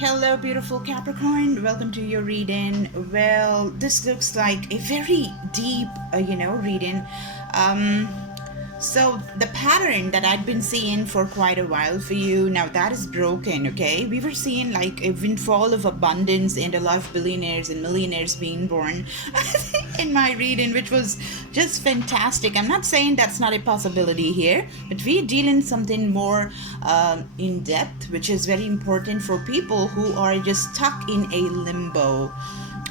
Hello, beautiful Capricorn. Welcome to your reading. Well, this looks like a very deep, reading. Um, so the pattern that I'd been seeing for quite a while for you now that is broken. Okay, we were seeing like a windfall of abundance and a lot of billionaires and millionaires being born in my reading, which was just fantastic. I'm not saying that's not a possibility here, but we're dealing something more in depth, which is very important for people who are just stuck in a limbo,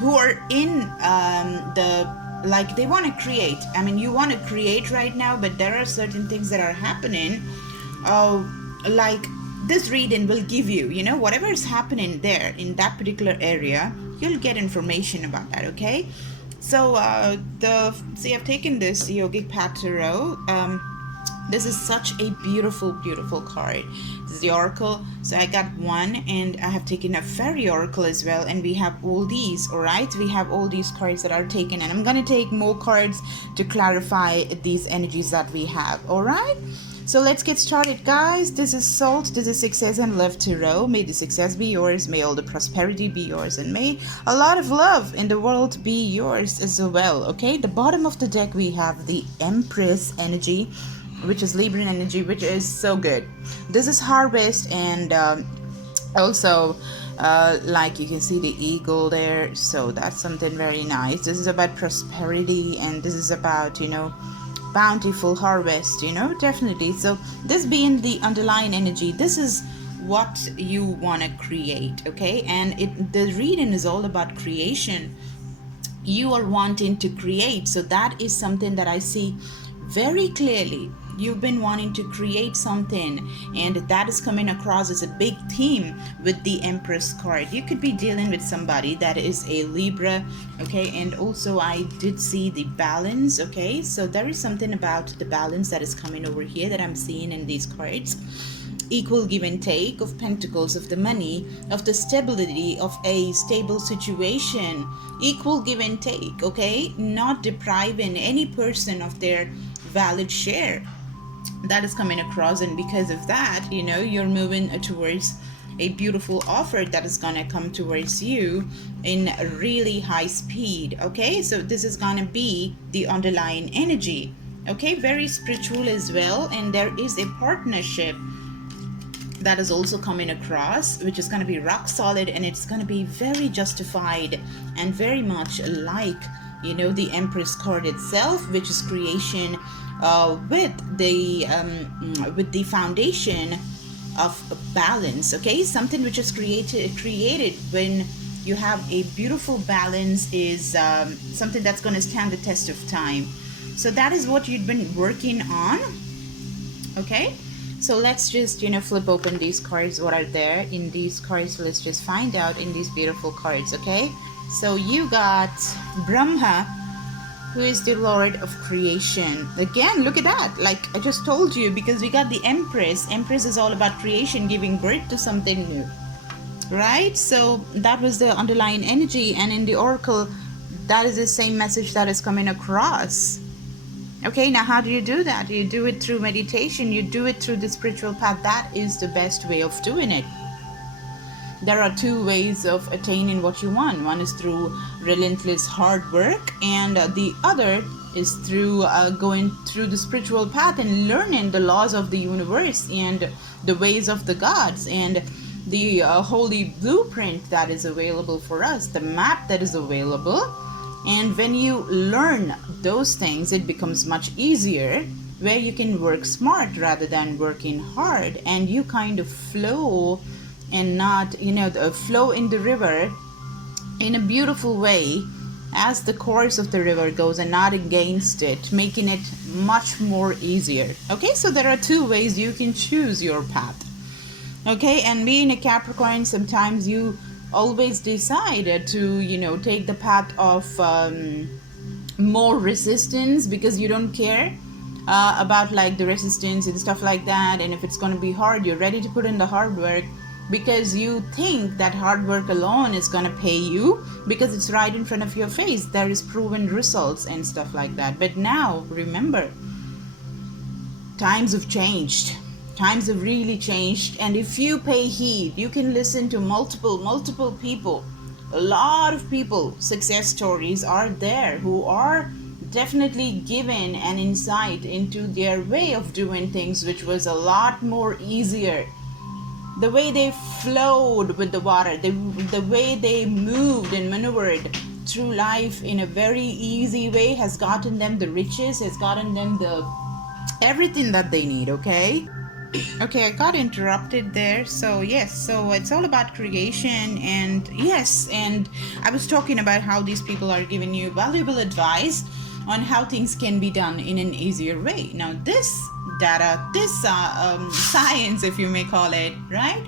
who are in they want to create. I mean, you want to create right now, but there are certain things that are happening. Like this reading will give you, whatever is happening there in that particular area, you'll get information about that. Okay. So I've taken this Yogic Path Tarot. This is such a beautiful, beautiful card. This is the Oracle. So I got one, and I have taken a Fairy Oracle as well. And we have all these, all right? We have all these cards that are taken. And I'm going to take more cards to clarify these energies that we have, all right? So let's get started, guys. This is Salt. This is Success and Love Tarot. May the success be yours. May all the prosperity be yours. And may a lot of love in the world be yours as well, okay? The bottom of the deck, we have the Empress energy, which is Libran energy, which is so good. This is Harvest, and also like you can see the eagle there, so that's something very nice. This is about prosperity, and this is about bountiful harvest, definitely. So this being the underlying energy, this is what you want to create, okay? And the reading is all about creation. You are wanting to create, so that is something that I see very clearly. You've been wanting to create something, and that is coming across as a big theme with the Empress card. You could be dealing with somebody that is a Libra, okay? And also I did see the balance, okay? So there is something about the balance that is coming over here that I'm seeing in these cards. Equal give and take of Pentacles, of the money, of the stability of a stable situation. Equal give and take, okay? Not depriving any person of their valid share. That is coming across, and because of that, you're moving towards a beautiful offer that is gonna come towards you in really high speed, okay? So this is gonna be the underlying energy, okay? Very spiritual as well, and there is a partnership that is also coming across, which is going to be rock solid, and it's going to be very justified and very much like the Empress card itself, which is creation with the foundation of balance, okay? Something which is created when you have a beautiful balance is something that's going to stand the test of time. So that is what you've been working on, okay? So let's just, flip open these cards. What are there in these cards? Let's just find out in these beautiful cards, okay? So you got Brahma, who is the Lord of creation. Again, look at that. Like I just told you, because we got the Empress. Empress is all about creation, giving birth to something new, right? So that was the underlying energy. And in the Oracle, that is the same message that is coming across. Okay, now how do you do that? You do it through meditation. You do it through the spiritual path. That is the best way of doing it. There are two ways of attaining what you want. One is through relentless hard work, and the other is through going through the spiritual path and learning the laws of the universe and the ways of the gods and the holy blueprint that is available for us, the map that is available. And when you learn those things, it becomes much easier, where you can work smart rather than working hard, and you kind of flow and not, flow in the river in a beautiful way as the course of the river goes, and not against it, making it much more easier. Okay, so there are two ways you can choose your path. Okay, and being a Capricorn, sometimes you always decide to take the path of more resistance, because you don't care about like the resistance and stuff like that. And if it's going to be hard, you're ready to put in the hard work, because you think that hard work alone is going to pay you, because it's right in front of your face. There is proven results and stuff like that. But now remember, times have changed. Times have really changed, and if you pay heed, you can listen to multiple people. A lot of people, success stories are there who are definitely given an insight into their way of doing things, which was a lot more easier. The way they flowed with the water, the way they moved and maneuvered through life in a very easy way has gotten them the riches, has gotten them the everything that they need. Okay, I got interrupted there. So yes, so it's all about creation. And yes, and I was talking about how these people are giving you valuable advice on how things can be done in an easier way. Now this data, this science, if you may call it, right,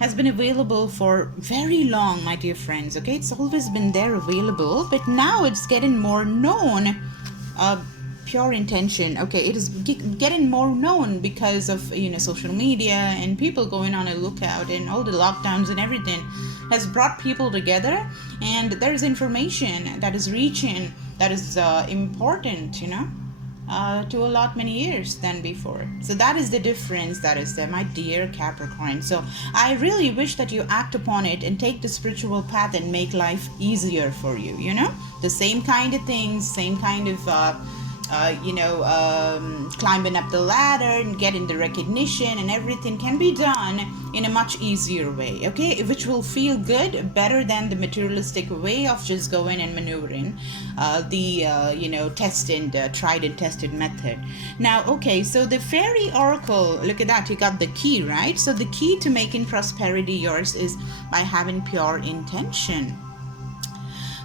has been available for very long, my dear friends. Okay, it's always been there available, but now it's getting more known. Pure intention, okay, it is getting more known because of social media and people going on a lookout, and all the lockdowns and everything has brought people together, and there's information that is reaching that is important to a lot many years than before. So that is the difference that is there, my dear Capricorn. So I really wish that you act upon it and take the spiritual path and make life easier for you. The same kind of things, same kind of climbing up the ladder and getting the recognition and everything can be done in a much easier way, okay, which will feel good, better than the materialistic way of just going and maneuvering tried and tested method. Now, okay, so the fairy oracle, look at that, you got the key, right? So the key to making prosperity yours is by having pure intention.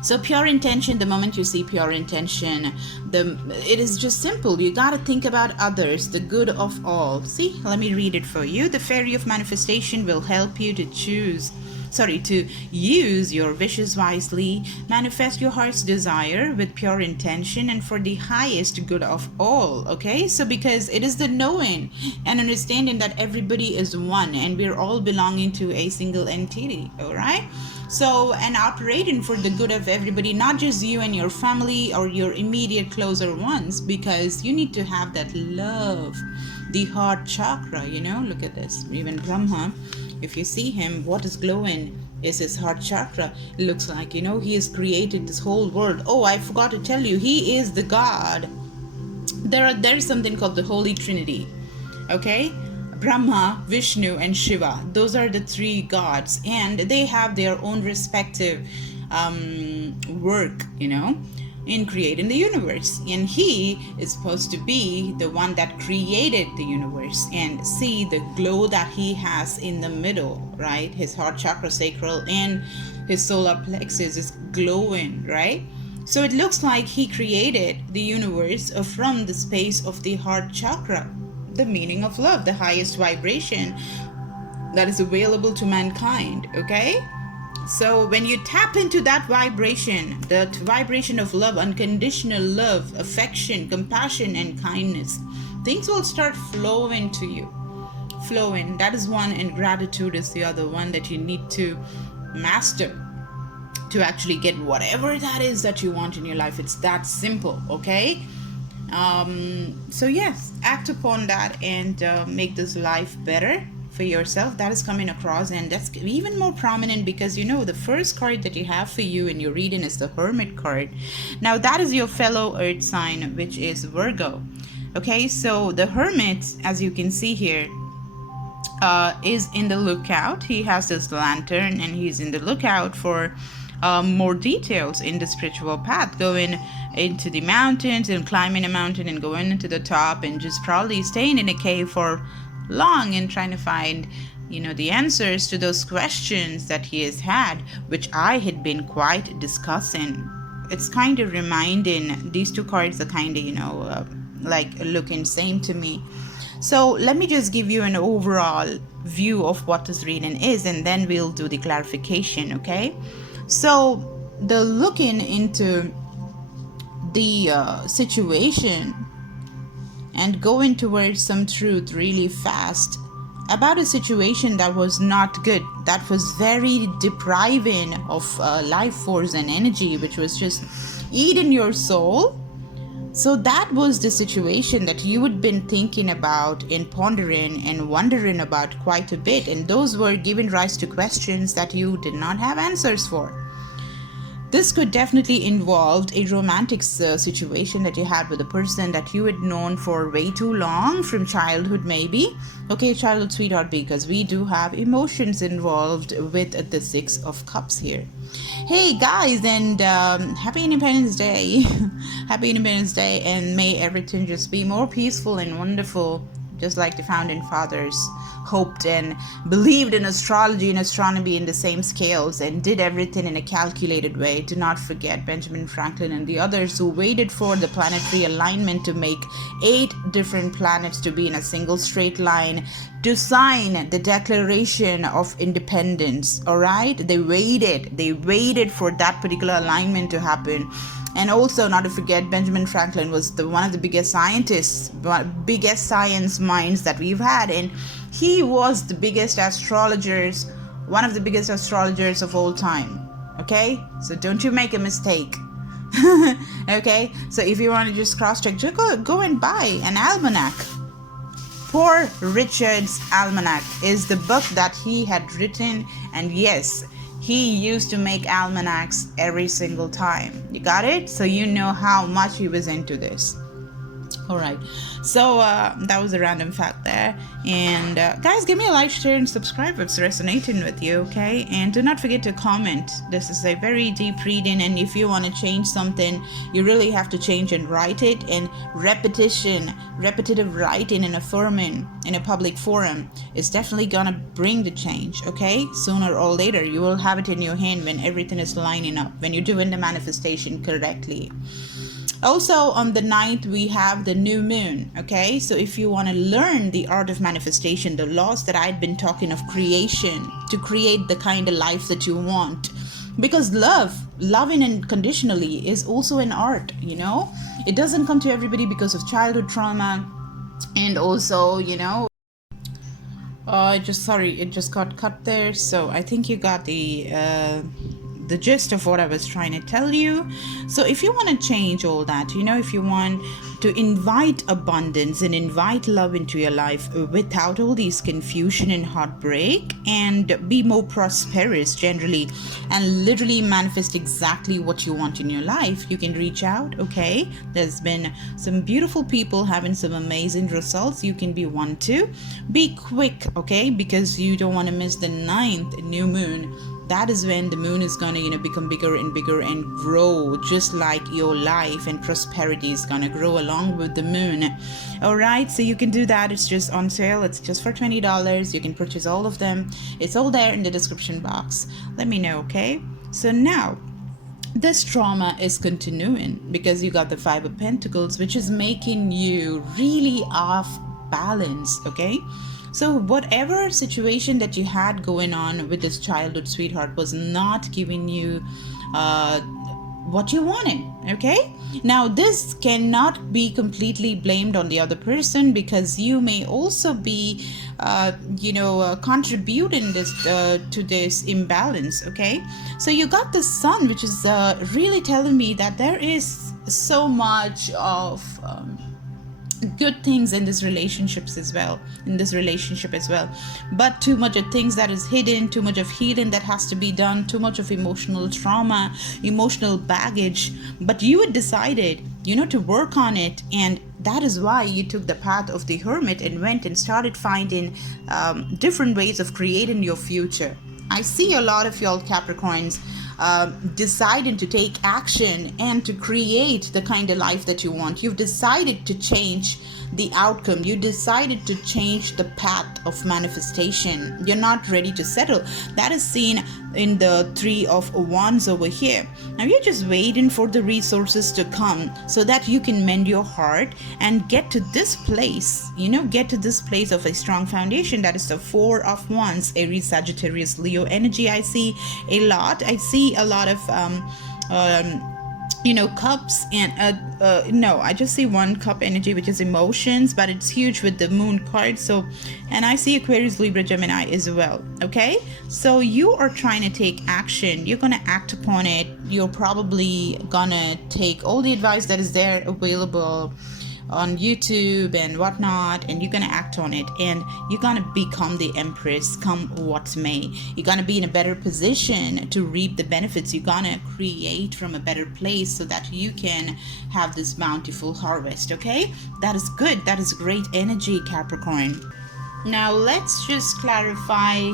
So pure intention, the moment you see pure intention, it is just simple. You got to think about others, the good of all. See, let me read it for you. The fairy of manifestation will help you to use your wishes wisely, manifest your heart's desire with pure intention and for the highest good of all. Okay, so because it is the knowing and understanding that everybody is one and we're all belonging to a single entity. All right, so and operating for the good of everybody, not just you and your family or your immediate closer ones, because you need to have that love, the heart chakra. Look at this. Even Brahma, if you see him, what is glowing is his heart chakra. It looks like, he has created this whole world. Oh, I forgot to tell you, he is the God. There's something called the Holy Trinity. Okay? Brahma, Vishnu, and Shiva. Those are the three gods, and they have their own respective work, in creating the universe. And he is supposed to be the one that created the universe. And see the glow that he has in the middle, right? His heart chakra sacral and his solar plexus is glowing, right? So it looks like he created the universe from the space of the heart chakra, the meaning of love, the highest vibration that is available to mankind. Okay, so when you tap into that vibration of love, unconditional love, affection, compassion, and kindness, things will start flowing to you. Flowing, that is one, and gratitude is the other one that you need to master to actually get whatever that is that you want in your life. It's that simple. Okay, so yes, act upon that and make this life better for yourself. That is coming across, and that's even more prominent because the first card that you have for you in your reading is the Hermit card. Now that is your fellow earth sign, which is Virgo. Okay, so the Hermit, as you can see here, is in the lookout. He has this lantern and he's in the lookout for more details in the spiritual path, going into the mountains and climbing a mountain and going into the top and just probably staying in a cave for long and trying to find the answers to those questions that he has had, which I had been quite discussing. It's kind of reminding, these two cards are kind of like looking same to me. So let me just give you an overall view of what this reading is, and then we'll do the clarification. Okay, so the looking into the situation and going towards some truth really fast about a situation that was not good, that was very depriving of life force and energy, which was just eating your soul, So that was the situation that you had been thinking about and pondering and wondering about quite a bit. And those were giving rise to questions that you did not have answers for. This could definitely involve a romantic situation that you had with a person that you had known for way too long, from childhood maybe. Okay, childhood sweetheart, because we do have emotions involved with the Six of Cups here. Hey guys, and happy Independence Day. Happy Independence Day, and may everything just be more peaceful and wonderful, just like the founding fathers hoped and believed in astrology and astronomy in the same scales and did everything in a calculated way. Do not forget Benjamin Franklin and the others who waited for the planetary alignment to make 8 different planets to be in a single straight line to sign the Declaration of Independence. All right, they waited for that particular alignment to happen. And also, not to forget, Benjamin Franklin was one of the biggest scientists, biggest science minds that we've had, and he was the biggest astrologers, one of the biggest astrologers of all time. Okay, so don't you make a mistake. Okay, so if you want to just cross-check, just go and buy an almanac. Poor Richard's Almanac is the book that he had written, and yes, he used to make almanacs every single time. You got it? So you know how much he was into this. All right, so that was a random fact there. And guys, give me a like, share, and subscribe if it's resonating with you, okay? And do not forget to comment. This is a very deep reading, and if you want to change something, you really have to change and write it. And repetitive writing and affirming in a public forum is definitely gonna bring the change, okay? Sooner or later, you will have it in your hand when everything is lining up, when you're doing the manifestation correctly. Also, on the 9th, we have the new moon, okay? So if you want to learn the art of manifestation, the laws that I'd been talking of creation, to create the kind of life that you want. Because loving unconditionally is also an art, you know? It doesn't come to everybody because of childhood trauma. And also, you know, it just got cut there. So I think you got the gist of what I was trying to tell you. So if you want to change all that, you know, if you want to invite abundance and invite love into your life without all these confusion and heartbreak, and be more prosperous generally and literally manifest exactly what you want in your life, you can reach out, okay? There's been some beautiful people having some amazing results. You can be one too. Be quick, okay? Because you don't want to miss the 9th new moon. That is when the moon is going to, you know, become bigger and bigger and grow, just like your life and prosperity is going to grow along with the moon. All right, so you can do that. It's just on sale. It's just for $20. You can purchase all of them. It's all there in the description box. Let me know, okay? So now, this trauma is continuing because you got the 5 of Pentacles, which is making you really off balance, okay? So whatever situation that you had going on with this childhood sweetheart was not giving you what you wanted, okay? Now this cannot be completely blamed on the other person, because you may also be contributing this to this imbalance, okay? So you got the Sun, which is really telling me that there is so much of good things in this relationship as well, but too much of things that is hidden, too much of healing that has to be done, too much of emotional trauma, emotional baggage. But you had decided, you know, to work on it, and that is why you took the path of the Hermit and went and started finding different ways of creating your future. I see a lot of y'all Capricorns deciding to take action and to create the kind of life that you want. You've decided to change the outcome. You decided to change the path of manifestation. You're not ready to settle. That is seen in the 3 of Wands over here. Now you're just waiting for the resources to come so that you can mend your heart and get to this place, get to this place of a strong foundation. That is the 4 of Wands, Aries, Sagittarius, Leo energy. I see a lot of cups, and no, I just see one cup energy, which is emotions, but it's huge with the moon card. So, and I see Aquarius, Libra, Gemini as well. Okay, so you are trying to take action, you're gonna act upon it, you're probably gonna take all the advice that is there available on YouTube and whatnot, and you're gonna act on it, and you're gonna become the empress come what may. You're gonna be in a better position to reap the benefits. You're gonna create from a better place so that you can have this bountiful harvest. Okay, that is good, that is great energy, Capricorn. Now let's just clarify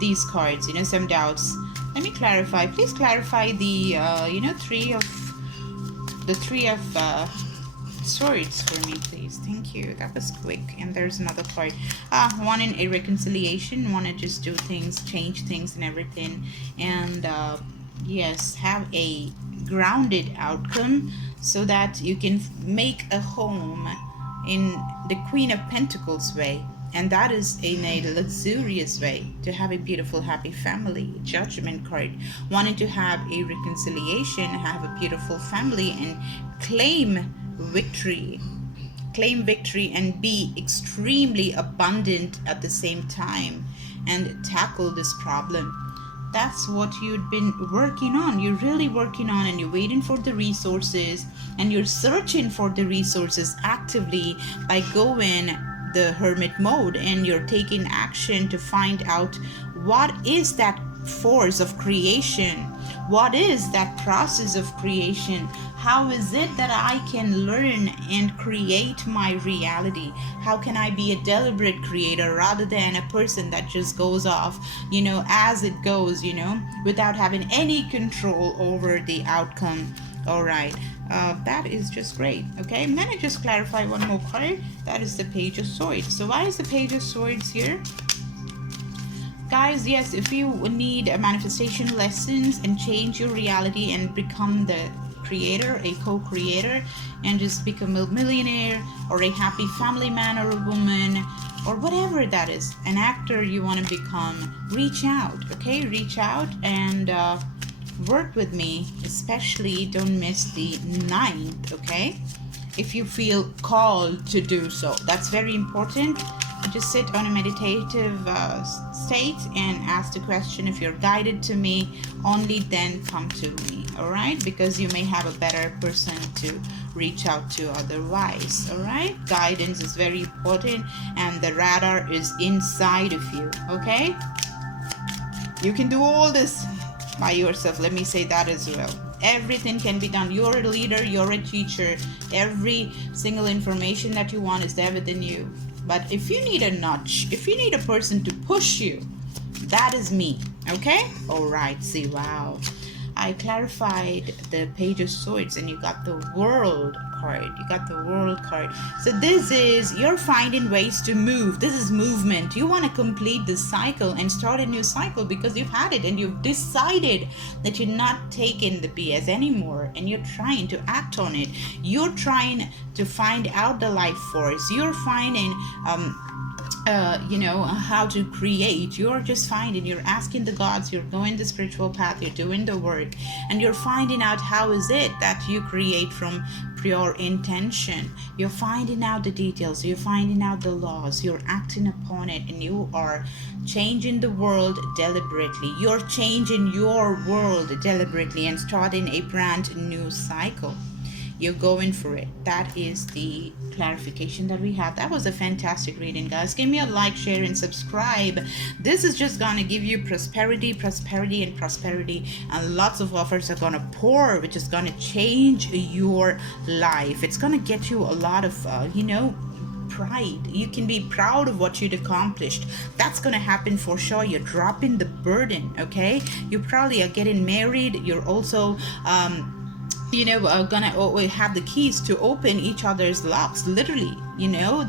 these cards, some doubts. Let me clarify, please clarify the three of swords for me, please. Thank you, that was quick. And there's another card, one in a reconciliation, want to just do things, change things and everything, and yes, have a grounded outcome so that you can make a home in the Queen of Pentacles way, and that is in a luxurious way, to have a beautiful happy family. Judgment card, wanting to have a reconciliation, have a beautiful family, and claim victory, and be extremely abundant at the same time, and tackle this problem. That's what you've been working on, you're really working on, and you're waiting for the resources, and you're searching for the resources actively by going the hermit mode, and you're taking action to find out what is that force of creation, what is that process of creation, how is it that I can learn and create my reality, how can I be a deliberate creator rather than a person that just goes off as it goes, without having any control over the outcome. All right, that is just great. Okay, I'm gonna just clarify one more card. That is the Page of Swords. So why is the Page of Swords here? Guys, yes, if you need a manifestation lessons and change your reality and become the creator, a co-creator, and just become a millionaire or a happy family man or a woman or whatever that is, an actor you want to become, reach out. Okay, reach out and work with me. Especially don't miss the 9th. Okay, if you feel called to do so, that's very important. Just sit on a meditative state and ask the question, if you're guided to me, only then come to me. All right, because you may have a better person to reach out to otherwise. All right, guidance is very important, and the radar is inside of you. Okay, you can do all this by yourself, let me say that as well. Everything can be done. You're a leader, you're a teacher. Every single information that you want is there within you. But if you need a nudge, if you need a person to push you, that is me. Okay, all right. See, wow, I clarified the Page of Swords, and you got the World card. You got the World card. So this is, you're finding ways to move. This is movement. You want to complete this cycle and start a new cycle because you've had it and you've decided that you're not taking the BS anymore, and you're trying to act on it. You're trying to find out the life force. You're finding how to create. You're just finding, you're asking the gods, you're going the spiritual path, you're doing the work, and you're finding out how is it that you create from pure intention. You're finding out the details, you're finding out the laws, you're acting upon it, and you are changing the world deliberately. You're changing your world deliberately and starting a brand new cycle. You're going for it. That is the clarification that we have. That was a fantastic reading, guys. Give me a like, share, and subscribe. This is just gonna give you prosperity, and lots of offers are gonna pour, which is gonna change your life. It's gonna get you a lot of pride. You can be proud of what you'd accomplished. That's gonna happen for sure. You're dropping the burden. Okay, you probably are getting married. You're also gonna have the keys to open each other's locks, literally.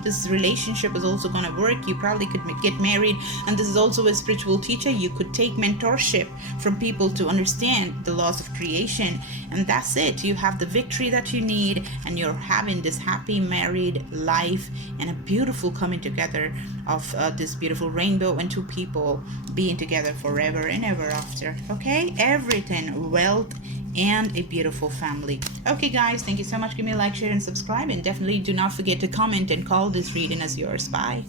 This relationship is also gonna work. You probably could get married, and this is also a spiritual teacher. You could take mentorship from people to understand the laws of creation, and that's it. You have the victory that you need, and you're having this happy married life and a beautiful coming together of this beautiful rainbow, and two people being together forever and ever after. Okay, everything, wealth and a beautiful family. Okay guys, thank you so much. Give me a like, share and subscribe, and definitely do not forget to comment and call this reading as yours. Bye.